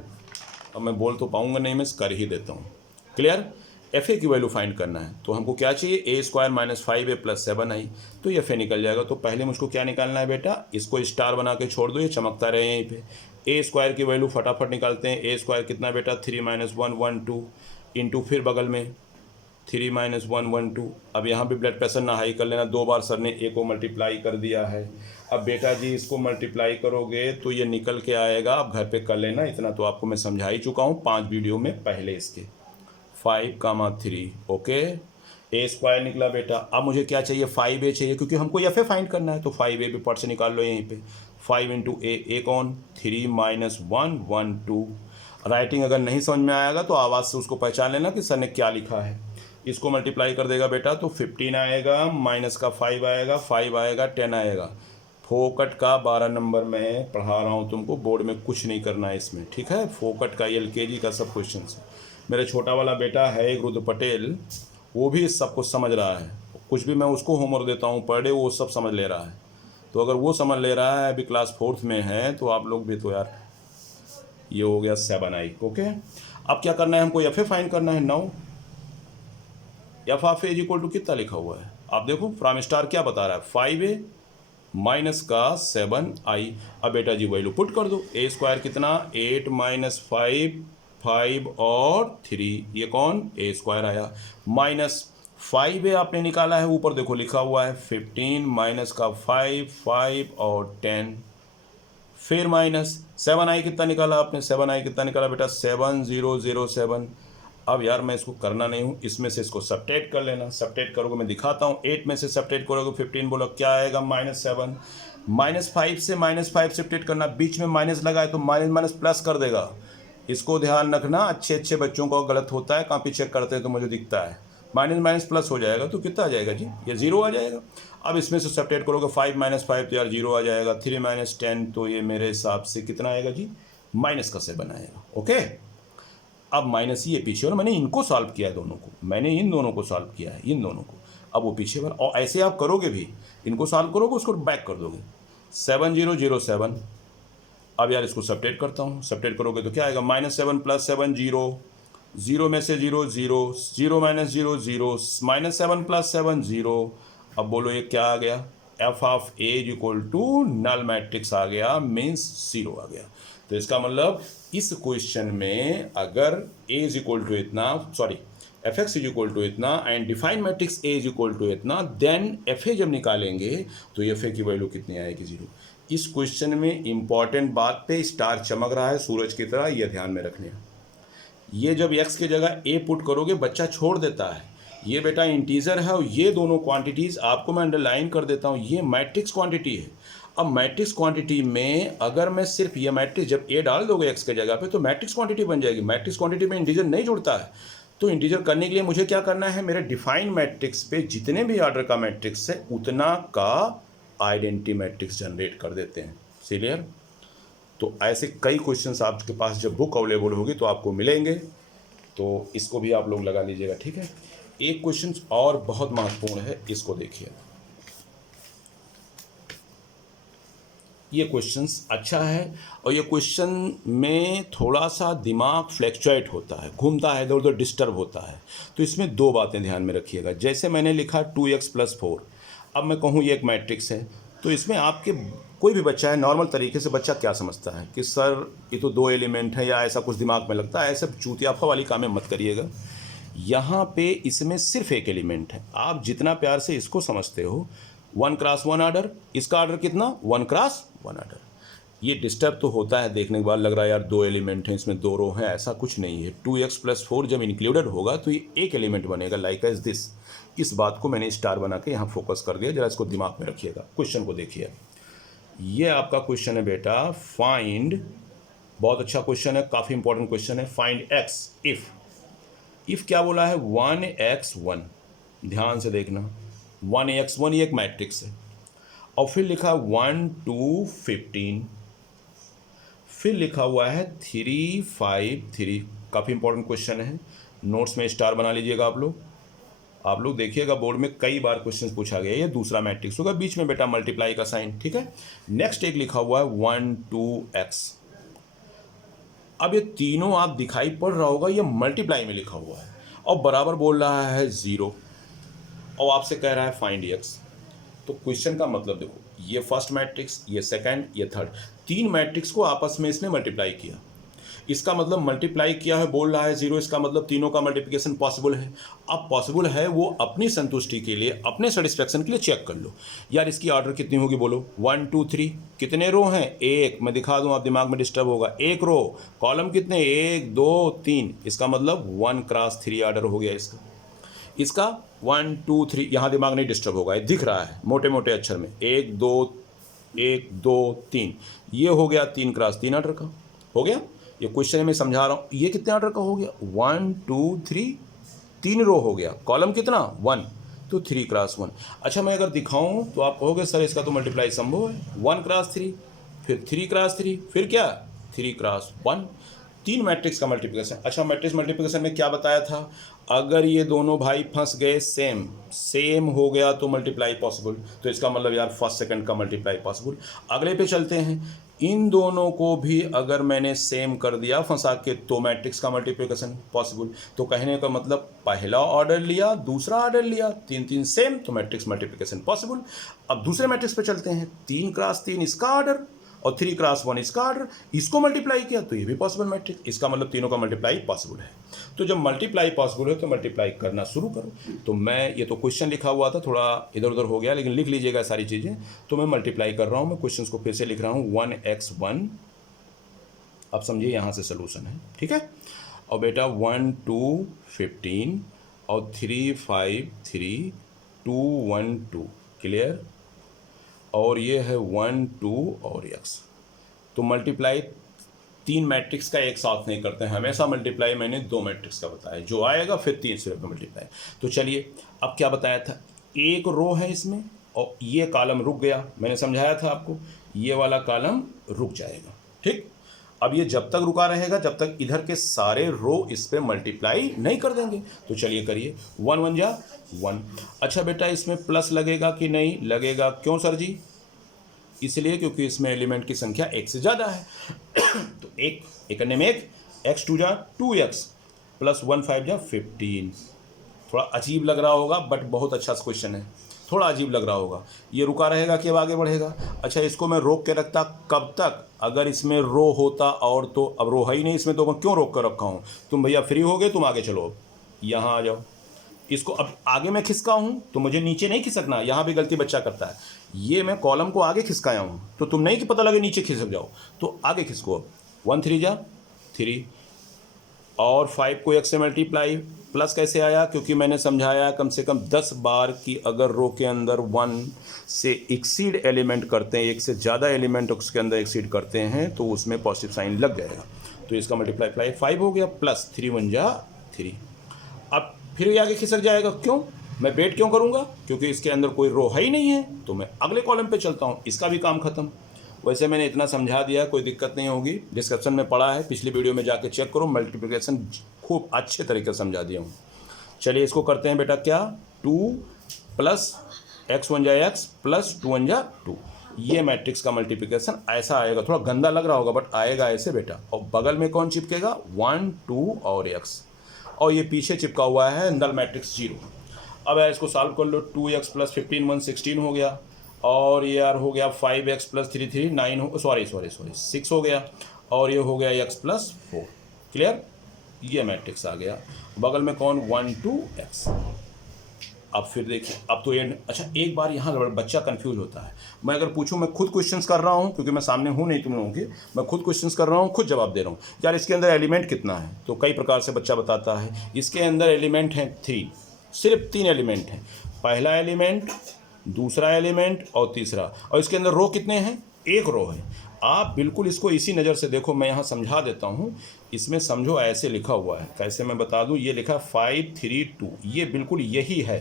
अब मैं बोल तो पाऊँगा नहीं, मैं कर ही देता हूँ। क्लियर, एफ ए की वैल्यू फाइंड करना है, तो हमको क्या चाहिए, ए square minus 5a plus 7i, तो एफ ए निकल जाएगा। तो पहले मुझको क्या निकालना है बेटा, इसको स्टार बना के छोड़ दो, ये चमकता रहे यहीं पे। ए स्क्वायर की वैल्यू फटाफट निकालते हैं, ए स्क्वायर कितना बेटा 3 - 1 1 2 इंटू फिर बगल में 3 - 1 1 2। अब यहाँ भी ब्लड प्रेशर ना हाई कर लेना, 2 बार सर ने ए को मल्टीप्लाई कर दिया है। अब बेटा जी इसको मल्टीप्लाई करोगे तो ये निकल के आएगा, अब घर पे कर लेना, इतना तो आपको मैं समझा ही चुका हूँ 5 वीडियो में पहले इसके, 5, 3, ओके। ए स्क्वायर निकला बेटा, अब मुझे क्या चाहिए, 5a चाहिए, क्योंकि हमको एफ ए फाइंड करना है। तो 5a भी पट से निकाल लो यहीं पे, 5 इंटू ए कौन 3 - 1 1 2। राइटिंग अगर नहीं समझ में आएगा तो आवाज़ से उसको पहचान लेना कि सर ने क्या लिखा है। इसको मल्टीप्लाई कर देगा बेटा तो 15 आएगा, माइनस का 5 आएगा, 5 आएगा 10 आएगा। फोकट का 12 नंबर में पढ़ा रहा हूँ तुमको, बोर्ड में कुछ नहीं करना है इसमें, ठीक है। फोकट का LKG का सब क्वेश्चन है। मेरा छोटा वाला बेटा है एक रुद्र पटेल, वो भी सब कुछ समझ रहा है, कुछ भी मैं उसको होमवर्क देता हूँ पर डे वो सब समझ ले रहा है। तो अगर वो समझ ले रहा है, अभी क्लास 4th में है, तो आप लोग भी तो यार, ये हो गया 7i। ओके, अब क्या करना है हमको, एफ ए फाइंड करना है। Now f of A is equal to कितना लिखा हुआ है, आप देखो फ्रॉम स्टार क्या बता रहा है, 5a माइनस का 7i। अब बेटा जी वैल्यू पुट कर दो, ए स्क्वायर कितना 8 माइनस 5, 5 और 3, ये कौन ए स्क्वायर आया, माइनस 5a आपने निकाला है, ऊपर देखो लिखा हुआ है 15 माइनस का 5, 5 और 10, फिर माइनस 7i कितना निकाला आपने, 7i कितना निकाला बेटा 7007। अब यार मैं इसको करना नहीं हूँ, इसमें से इसको सबट्रैक्ट कर लेना, सबट्रैक्ट करोगे मैं दिखाता हूँ, 8 में से सबट्रैक्ट करोगे 15, बोलो क्या आएगा -7, -5 से -5 सबट्रैक्ट करना, बीच में माइनस लगा है तो माइनस माइनस प्लस कर देगा। इसको ध्यान रखना, अच्छे अच्छे बच्चों को गलत होता है, कॉपी चेक करते हैं तो मुझे दिखता है, माइनस माइनस प्लस हो जाएगा तो कितना आ जाएगा जी, ये 0 आ जाएगा। अब इसमें से सबट्रैक्ट करोगे 5 - 5 तो यार 0 आ जाएगा, 3 - 10 तो ये मेरे हिसाब से कितना आएगा जी, -7 आएगा। ओके, अब माइनस ये पीछे, और मैंने इनको सॉल्व किया है दोनों को, मैंने इन दोनों को सॉल्व किया है, इन दोनों को। अब वो पीछे वाला, और ऐसे आप करोगे भी, इनको सॉल्व करोगे उसको बैक कर दोगे, 7007। अब यार इसको सबट्रैक्ट करता हूँ, सबट्रैक्ट करोगे तो क्या आएगा, -7 + 7 0, 0 में से 0 0, 0 - 0 0, -7 + 7 0। अब बोलो ये क्या आ गया, F of A is equal to null matrix आ गया, मीन्स 0 आ गया। तो इसका मतलब इस क्वेश्चन में अगर ए इज इक्वल टू इतना, sorry F x is equal to इतना and define matrix A is equal to इतना, देन एफ ए जब निकालेंगे तो एफ ए की वैल्यू कितनी आएगी, 0। इस क्वेश्चन में इंपॉर्टेंट बात पे स्टार चमक रहा है सूरज की तरह, ये ध्यान में रखने। ये जब x की जगह a पुट करोगे बच्चा छोड़ देता है, ये बेटा इंटीजर है, और ये दोनों क्वांटिटीज़ आपको मैं अंडरलाइन कर देता हूँ, ये मैट्रिक्स क्वांटिटी है। अब मैट्रिक्स क्वांटिटी में अगर मैं सिर्फ ये मैट्रिक्स जब a डाल दोगे x के जगह पे तो मैट्रिक्स क्वांटिटी बन जाएगी। मैट्रिक्स क्वांटिटी में इंटीजर नहीं जुड़ता है, तो इंटीजर करने के लिए मुझे क्या करना है, मेरे डिफाइन मैट्रिक्स पे जितने भी ऑर्डर का मैट्रिक्स है उतना का आइडेंटिटी मैट्रिक्स जनरेट कर देते हैं। क्लियर? तो ऐसे कई क्वेश्चंस आपके पास जब बुक अवेलेबल होगी तो आपको मिलेंगे, तो इसको भी आप लोग लगा लीजिएगा, ठीक है। एक क्वेश्चन और बहुत महत्वपूर्ण है, इसको देखिए। ये क्वेश्चंस अच्छा है, और ये क्वेश्चन में थोड़ा सा दिमाग फ्लैक्चुएट होता है, घूमता है, इधर उधर डिस्टर्ब होता है। तो इसमें दो बातें ध्यान में रखिएगा। जैसे मैंने लिखा 2x + 4, अब मैं कहूँ ये एक मैट्रिक्स है, तो इसमें आपके कोई भी बच्चा है, नॉर्मल तरीके से बच्चा क्या समझता है कि सर ये तो 2 एलिमेंट है, या ऐसा कुछ दिमाग में लगता है। ऐसे चूतियाफा वाली कामें मत करिएगा। यहाँ पे इसमें सिर्फ एक एलिमेंट है, आप जितना प्यार से इसको समझते हो, 1 × 1 ऑर्डर, इसका ऑर्डर कितना 1 × 1 ऑर्डर। ये डिस्टर्ब तो होता है, देखने के बाद लग रहा है यार 2 एलिमेंट हैं, इसमें 2 रो हैं, ऐसा कुछ नहीं है। 2x + 4 जब इंक्लूडेड होगा तो ये एक एलिमेंट बनेगा, लाइक एज दिस। इस बात को मैंने स्टार बना के यहाँ फोकस कर दिया, जरा इसको दिमाग में रखिएगा। क्वेश्चन को देखिए, ये आपका क्वेश्चन है बेटा, फाइंड, बहुत अच्छा क्वेश्चन है, काफ़ी इंपॉर्टेंट क्वेश्चन है। फाइंड x इफ़ क्या बोला है, 1x1, ध्यान से देखना, 1x1 ये एक मैट्रिक्स है, और फिर लिखा 1 2 15, फिर लिखा हुआ है 3 5 3। काफ़ी इंपॉर्टेंट क्वेश्चन है, नोट्स में स्टार बना लीजिएगा आप लोग देखिएगा, बोर्ड में कई बार क्वेश्चन पूछा गया। ये दूसरा मैट्रिक्स होगा, बीच में बेटा मल्टीप्लाई का साइन, ठीक है। नेक्स्ट एक लिखा हुआ है 1 2x। अब ये तीनों आप दिखाई पड़ रहा होगा, ये मल्टीप्लाई में लिखा हुआ है और बराबर बोल रहा है 0, और आपसे कह रहा है फाइंड x। तो क्वेश्चन का मतलब देखो, ये फर्स्ट मैट्रिक्स, ये सेकंड, ये थर्ड, 3 मैट्रिक्स को आपस में इसने मल्टीप्लाई किया। इसका मतलब मल्टीप्लाई किया है, बोल रहा है 0, इसका मतलब तीनों का मल्टीप्लिकेशन पॉसिबल है। अब पॉसिबल है, वो अपनी संतुष्टि के लिए, अपने सेटिस्फैक्शन के लिए चेक कर लो। यार इसकी ऑर्डर कितनी होगी, बोलो 1 2 3। कितने रो हैं, 1, मैं दिखा दूं, आप दिमाग में डिस्टर्ब होगा, 1 रो, कॉलम कितने 1 2 3, इसका मतलब 1 × 3 ऑर्डर हो गया इसका 1 2 3। यहाँ दिमाग नहीं डिस्टर्ब होगा, दिख रहा है मोटे मोटे अक्षर में, 1 2 3, ये हो गया 3 × 3 ऑर्डर का हो गया। ये क्वेश्चन में समझा रहा हूँ, ये कितने ऑर्डर का हो गया, 1 2 3, 3 रो हो गया, कॉलम कितना 1, तो 3 × 1। अच्छा मैं अगर दिखाऊँ तो आप कहोगे सर इसका तो मल्टीप्लाई संभव है, 1 × 3, फिर 3 × 3, फिर क्या 3 × 1। तीन मैट्रिक्स का मल्टीप्लिकेशन। अच्छा, मैट्रिक्स मल्टीप्लिकेशन में क्या बताया था, अगर ये दोनों भाई फंस गए सेम हो गया तो मल्टीप्लाई पॉसिबल। तो इसका मतलब यार फर्स्ट सेकंड का मल्टीप्लाई पॉसिबल। अगले पे चलते हैं, इन दोनों को भी अगर मैंने सेम कर दिया फंसा के तो मैट्रिक्स का मल्टीप्लिकेशन पॉसिबल। तो कहने का मतलब पहला ऑर्डर लिया, दूसरा ऑर्डर लिया, तीन तीन सेम, तो मैट्रिक्स मल्टीप्लिकेशन पॉसिबल। अब दूसरे मैट्रिक्स पे चलते हैं, 3x3 इसका ऑर्डर और 3x1 इसका ऑर्डर, इसको मल्टीप्लाई किया तो ये भी पॉसिबल मैट्रिक्स। इसका मतलब तीनों का मल्टीप्लाई पॉसिबल है। तो जब मल्टीप्लाई पॉसिबल है तो मल्टीप्लाई करना शुरू करो। तो मैं, ये तो क्वेश्चन लिखा हुआ था, थोड़ा इधर उधर हो गया, लेकिन लिख लीजिएगा सारी चीज़ें। तो मैं मल्टीप्लाई कर रहा हूँ, मैं क्वेश्चन को फिर से लिख रहा हूँ, 1x1। अब समझिए यहाँ से सोल्यूशन है, ठीक है। और बेटा 1 2 15 और 3 5 3 2 1 2, क्लियर। और ये है 1 2 और x। तो मल्टीप्लाई तीन मैट्रिक्स का एक साथ नहीं करते हैं, हमेशा मल्टीप्लाई मैंने दो मैट्रिक्स का बताया, जो आएगा फिर तीन से मल्टीप्लाई। तो चलिए, अब क्या बताया था, एक रो है इसमें और ये कॉलम रुक गया, मैंने समझाया था आपको, ये वाला कॉलम रुक जाएगा, ठीक। अब ये जब तक रुका रहेगा जब तक इधर के सारे रो इस पे मल्टीप्लाई नहीं कर देंगे। तो चलिए करिए, 1 1 जा 1। अच्छा बेटा, इसमें प्लस लगेगा कि नहीं लगेगा, क्यों सर जी, इसलिए क्योंकि इसमें एलिमेंट की संख्या एक से ज़्यादा है। तो एक अन्य में एक, x 2 जा 2x प्लस 1 5 जा 15। थोड़ा अजीब लग रहा होगा बट बहुत अच्छा क्वेश्चन है, थोड़ा अजीब लग रहा होगा। ये रुका रहेगा कि अब आगे बढ़ेगा। अच्छा, इसको मैं रोक के रखता कब तक, अगर इसमें रो होता और, तो अब रो है ही नहीं इसमें, तो मैं क्यों रोक कर रखा हूँ। तुम भैया फ्री हो गए, तुम आगे चलो, यहाँ आ जाओ। इसको अब आगे मैं खिसका हूँ तो मुझे नीचे नहीं खिसकना, यहाँ भी गलती बच्चा करता है। ये मैं कॉलम को आगे खिसकाया हूँ तो तुम नहीं कि पता लगे नीचे खिसक जाओ, तो आगे खिसको। अब 1 3 जा 3 और 5 को x से मल्टीप्लाई, प्लस कैसे आया, क्योंकि मैंने समझाया कम से कम 10 बार कि अगर रो के अंदर 1 से एक्सीड एलिमेंट करते हैं, एक से ज़्यादा एलिमेंट उसके अंदर एक्सीड करते हैं तो उसमें पॉजिटिव साइन लग जाएगा। तो इसका मल्टीप्लाई 5 हो गया, प्लस 3 1 जा 3। अब फिर ये आगे खिसक जाएगा, क्यों, मैं वेट क्यों करूँगा, क्योंकि इसके अंदर कोई रो है ही नहीं है, तो मैं अगले कॉलम पे चलता हूँ, इसका भी काम खत्म। वैसे मैंने इतना समझा दिया, कोई दिक्कत नहीं होगी, डिस्क्रिप्शन में पड़ा है, पिछली वीडियो में जाके चेक करो, मल्टीप्लिकेशन खूब अच्छे तरीके से समझा दिया हूँ। चलिए इसको करते हैं बेटा, क्या 2 प्लस x 1 जा x प्लस 2 1 जा 2, ये मैट्रिक्स का मल्टीप्लिकेशन ऐसा आएगा। थोड़ा गंदा लग रहा होगा बट आएगा ऐसे बेटा। और बगल में कौन चिपकेगा, 1 2 और x, और ये पीछे चिपका हुआ है नल मैट्रिक्स 0। अब यार इसको सॉल्व कर लो, 2x प्लस 15 1 16 हो गया, और ये यार हो गया 5x प्लस 3 3 9 हो, सॉरी 6 हो गया, और ये हो गया x प्लस 4, क्लियर। ये मैट्रिक्स आ गया, बगल में कौन 1 2 x। अब फिर देखिए, अब तो एंड। अच्छा, एक बार यहाँ बच्चा कंफ्यूज होता है, मैं अगर पूछूं, मैं खुद क्वेश्चंस कर रहा हूँ क्योंकि मैं सामने हूँ नहीं तुम लोगों के, मैं खुद क्वेश्चंस कर रहा हूँ, खुद जवाब दे रहा हूँ, यार इसके अंदर एलिमेंट कितना है, तो कई प्रकार से बच्चा बताता है। इसके अंदर एलिमेंट हैं 3, सिर्फ 3 एलिमेंट हैं, पहला एलिमेंट, दूसरा एलिमेंट और तीसरा। और इसके अंदर रो कितने हैं, एक रो है। आप बिल्कुल इसको इसी नज़र से देखो, मैं यहाँ समझा देता हूँ, इसमें समझो ऐसे लिखा हुआ है, कैसे मैं बता दूँ, ये लिखा 5 3 2, ये बिल्कुल यही है,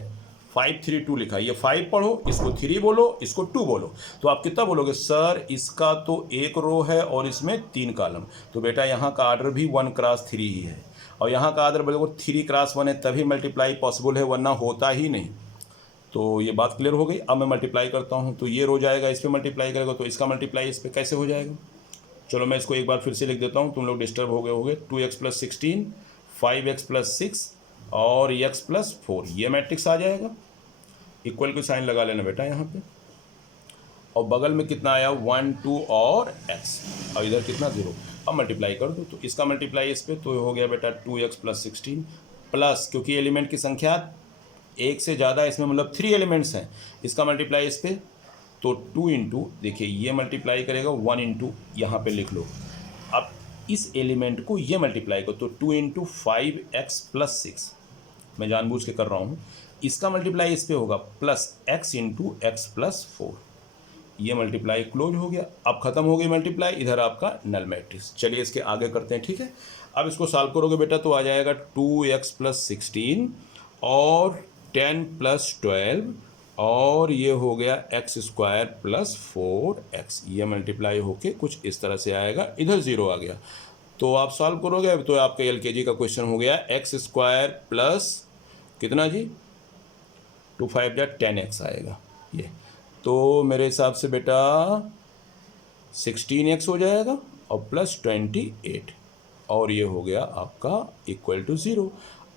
5 3 2 लिखा है। ये 5 पढ़ो, इसको 3 बोलो, इसको 2 बोलो, तो आप कितना बोलोगे, सर इसका तो एक रो है और इसमें 3 कॉलम। तो बेटा यहाँ का आर्डर भी 1 क्रॉस 3 ही है, और यहाँ का आर्डर बोलो 3 क्रॉस 1 है, तभी मल्टीप्लाई पॉसिबल है, वरना होता ही नहीं। तो ये बात क्लियर हो गई। अब मैं मल्टीप्लाई करता हूँ, तो ये रो जाएगा, इस पर मल्टीप्लाई करेगा तो इसका मल्टीप्लाई इस पर कैसे हो जाएगा। चलो मैं इसको एक बार फिर से लिख देता हूँ, तुम लोग डिस्टर्ब हो गए होंगे। 2x प्लस 16 5x प्लस 6 और x प्लस 4, ये मैट्रिक्स आ जाएगा। इक्वल को साइन लगा लेना बेटा यहाँ पे, और बगल में कितना आया 1 2 और x, और इधर कितना 0। अब मल्टीप्लाई कर दो, तो इसका मल्टीप्लाई इस पर, तो हो गया बेटा 2x प्लस 16 प्लस, क्योंकि एलिमेंट की संख्या एक से ज़्यादा, इसमें मतलब 3 एलिमेंट्स हैं, इसका मल्टीप्लाई इस पर, तो 2 इंटू, देखिए ये मल्टीप्लाई करेगा 1 इंटू, यहाँ पर लिख लो। अब इस एलिमेंट को ये मल्टीप्लाई करो, तो 2 इंटू 5x प्लस 6, मैं जानबूझ के कर रहा हूँ, इसका मल्टीप्लाई इस पे होगा plus x into x plus 4, ये मल्टीप्लाई क्लोज हो गया। अब खत्म हो गई मल्टीप्लाई, इधर आपका नल मैट्रिक्स। चलिए इसके आगे करते हैं, ठीक है। अब इसको सॉल्व करोगे बेटा तो आ जाएगा 2x प्लस 16 और 10 प्लस 12, और ये हो गया x स्क्वायर प्लस 4x, ये मल्टीप्लाई होके कुछ इस तरह से आएगा, इधर 0 आ गया। तो आप सॉल्व करोगे तो आपका LKG का क्वेश्चन हो गया एक्स स्क्वायर प्लस कितना जी, 2 5 या 10x आएगा ये। तो मेरे हिसाब से बेटा 16x हो जाएगा और प्लस 28 और ये हो गया आपका इक्वल टू 0।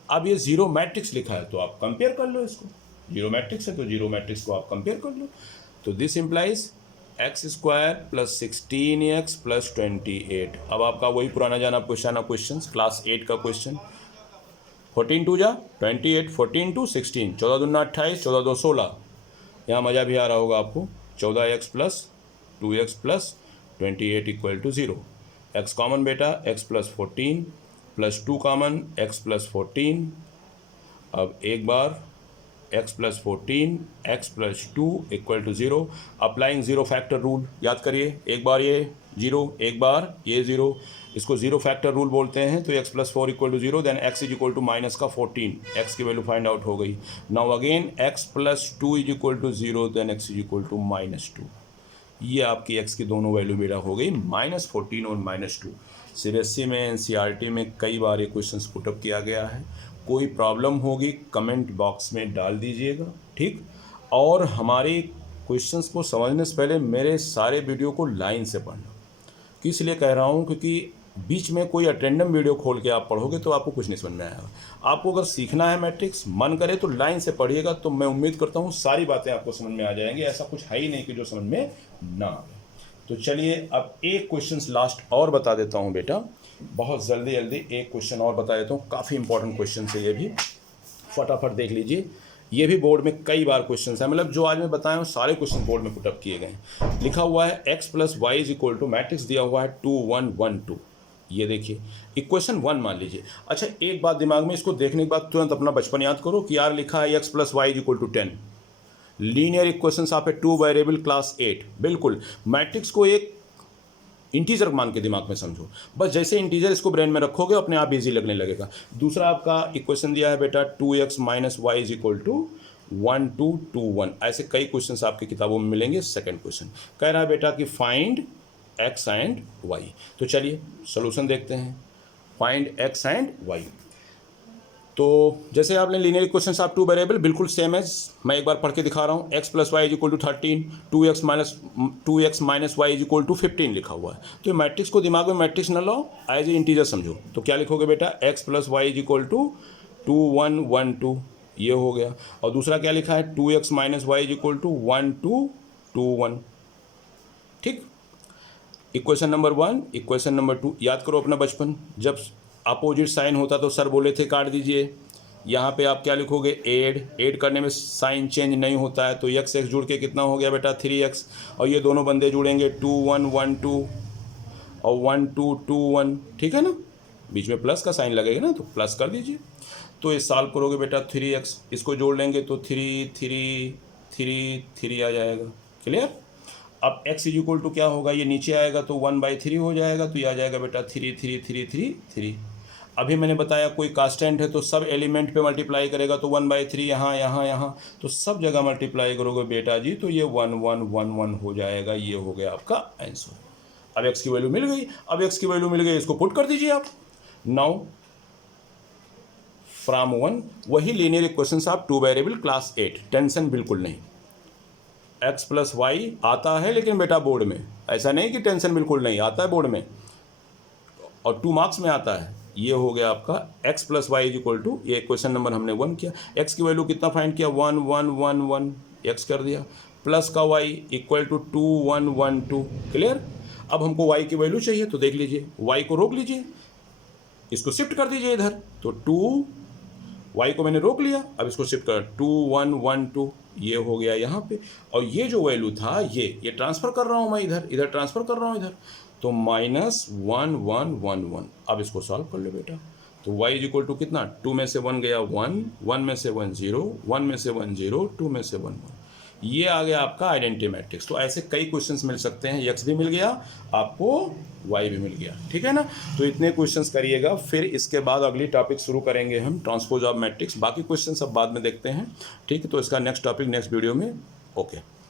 अब ये जीरो मैट्रिक्स लिखा है तो आप कंपेयर कर लो इसको, जीरो मैट्रिक्स है तो जीरो मैट्रिक्स को आप कंपेयर कर लो। तो this implies x square plus 16x plus 28। अब आपका वही पुराना जाना पुराना क्वेश्चन, क्लास 8 का क्वेश्चन। 14 2 जा 28, 14 2 16, 14 दूना 28, 14 2 16। यहाँ मज़ा भी आ रहा होगा आपको। 14x plus 2x plus 28 equal to 0। X common बेटा, x plus 14 plus 2 common, x plus 14। अब एक बार x plus 14 x plus 2 equal to 0। Applying zero factor rule, याद करिए, एक बार ये 0, एक बार ये 0, इसको जीरो फैक्टर रूल बोलते हैं। तो x plus 4 equal to 0, then x is equal to minus का 14, x की वैल्यू फाइंड आउट हो गई। Now again x plus 2 is equal to 0, then x is equal to minus 2। ये आपकी x की दोनों वैल्यू बेटा हो गई -14 और -2। CBSE में NCERT में कई बार ये क्वेश्चन पुटअप किया गया है। कोई प्रॉब्लम होगी कमेंट बॉक्स में डाल दीजिएगा, ठीक। और हमारे क्वेश्चंस को समझने से पहले मेरे सारे वीडियो को लाइन से पढ़ना। किस लिए कह रहा हूँ, क्योंकि बीच में कोई अटेंडम वीडियो खोल के आप पढ़ोगे तो आपको कुछ नहीं समझ में आएगा। आपको अगर सीखना है मैट्रिक्स, मन करे तो लाइन से पढ़िएगा, तो मैं उम्मीद करता हूँ सारी बातें आपको समझ में आ जाएंगी। ऐसा कुछ है ही नहीं कि जो समझ में ना आए। तो चलिए अब एक क्वेश्चन लास्ट और बता देता हूँ बेटा, बहुत जल्दी जल्दी एक क्वेश्चन और बता देता हूँ। काफ़ी इंपॉर्टेंट क्वेश्चन है ये भी, फटाफट देख लीजिए। ये भी बोर्ड में कई बार क्वेश्चन है, मतलब जो आज मैं बताया हूँ सारे क्वेश्चन बोर्ड में पुटअप किए गए हैं। लिखा हुआ है x plus y is equal to, matrix दिया हुआ है 2 1 1 2। ये देखिए इक्वेशन 1 मान लीजिए। अच्छा एक बात दिमाग में, इसको देखने के बाद तुरंत अपना बचपन याद करो कि यार लिखा है x plus y is equal to 10। Linear equations आप है 2 वेरिएबल क्लास 8। बिल्कुल मैट्रिक्स को एक इंटीजर मान के दिमाग में समझो, बस जैसे इंटीजर इसको ब्रेन में रखोगे अपने आप इजी लगने लगेगा। दूसरा आपका इक्वेशन दिया है बेटा 2x minus y is equal to 1 2 2 1। ऐसे कई क्वेश्चंस आपकी किताबों में मिलेंगे। सेकंड क्वेश्चन कह रहा है बेटा कि फाइंड x एंड y। तो चलिए सोल्यूशन देखते हैं। Find x and y। तो जैसे आपने लीनियर इक्वेशंस आप 2 वेरिएबल, बिल्कुल सेम एज मैं एक बार पढ़ के दिखा रहा हूँ। x plus y is equal to 13, 2x minus y is equal to 15 लिखा हुआ है। तो मैट्रिक्स को दिमाग में मैट्रिक्स न लो, एज ए इंटीजर समझो। तो क्या लिखोगे बेटा, x plus y is equal to 2 1 1 2, ये हो गया। और दूसरा क्या लिखा है, 2x minus y is equal to 1 2 2 1, ठीक। इक्वेशन नंबर 1, इक्वेशन नंबर 2 याद करो अपना बचपन, जब अपोजिट साइन होता तो सर बोले थे काट दीजिए। यहाँ पे आप क्या लिखोगे, ऐड करने में साइन चेंज नहीं होता है, तो x जुड़ के कितना हो गया बेटा 3x, और ये दोनों बंदे जुड़ेंगे 2 1 1 2 और 1 2 2 1, ठीक है ना। बीच में प्लस का साइन लगेगा ना, तो प्लस कर दीजिए। तो ये सॉल्व करोगे बेटा 3x, इसको जोड़ लेंगे तो 3 3 3 3 आ जाएगा। क्लियर। अब x इज इक्वल टू क्या होगा, ये नीचे आएगा तो 1/3 हो जाएगा, तो ये आ जाएगा बेटा 3 3 3 3 3। अभी मैंने बताया कोई कांस्टेंट है तो सब एलिमेंट पे मल्टीप्लाई करेगा, तो 1/3 यहाँ यहाँ यहाँ, तो सब जगह मल्टीप्लाई करोगे बेटा जी, तो ये 1 1 1 1 हो जाएगा। ये हो गया आपका आंसर। अब x की वैल्यू मिल गई, अब x की वैल्यू मिल गई, इसको पुट कर दीजिए आप। नाउ फ्रॉम 1, वही लीनियर इक्वेशंस आप 2 वेरिएबल क्लास 8, टेंशन बिल्कुल नहीं। x प्लस वाई आता है लेकिन बेटा बोर्ड में, ऐसा नहीं कि टेंशन बिल्कुल नहीं आता है, बोर्ड में और 2 मार्क्स में आता है। ये हो गया आपका x plus y is equal to, ये क्वेश्चन नंबर हमने 1 किया। x की वैल्यू कितना फाइंड किया, 1 1 1 1, x कर दिया, प्लस का y इक्वल टू 2 1 1 2। क्लियर। अब हमको y की वैल्यू चाहिए, तो देख लीजिए y को रोक लीजिए, इसको शिफ्ट कर दीजिए इधर, तो 2 y को मैंने रोक लिया, अब इसको शिफ्ट कर 2 1 1 2, ये हो गया यहाँ पे। और ये जो वैल्यू था ये ट्रांसफ़र कर रहा हूँ मैं इधर ट्रांसफ़र कर रहा हूँ इधर, तो -1 1 1 1। अब इसको सॉल्व कर लो बेटा, तो y इज इक्वल टू कितना, 2 में से 1 गया 1, 1 में से 1 0, 1 में से 1 0, 2 में से 1 1, ये आ गया आपका आइडेंटिटी मैट्रिक्स। तो ऐसे कई क्वेश्चंस मिल सकते हैं, x भी मिल गया आपको, y भी मिल गया, ठीक है ना। तो इतने क्वेश्चंस करिएगा, फिर इसके बाद अगली टॉपिक शुरू करेंगे हम, ट्रांसपोज ऑफ मैट्रिक्स। बाकी क्वेश्चन सब बाद में देखते हैं, ठीक है। तो इसका नेक्स्ट टॉपिक नेक्स्ट वीडियो में। ओके।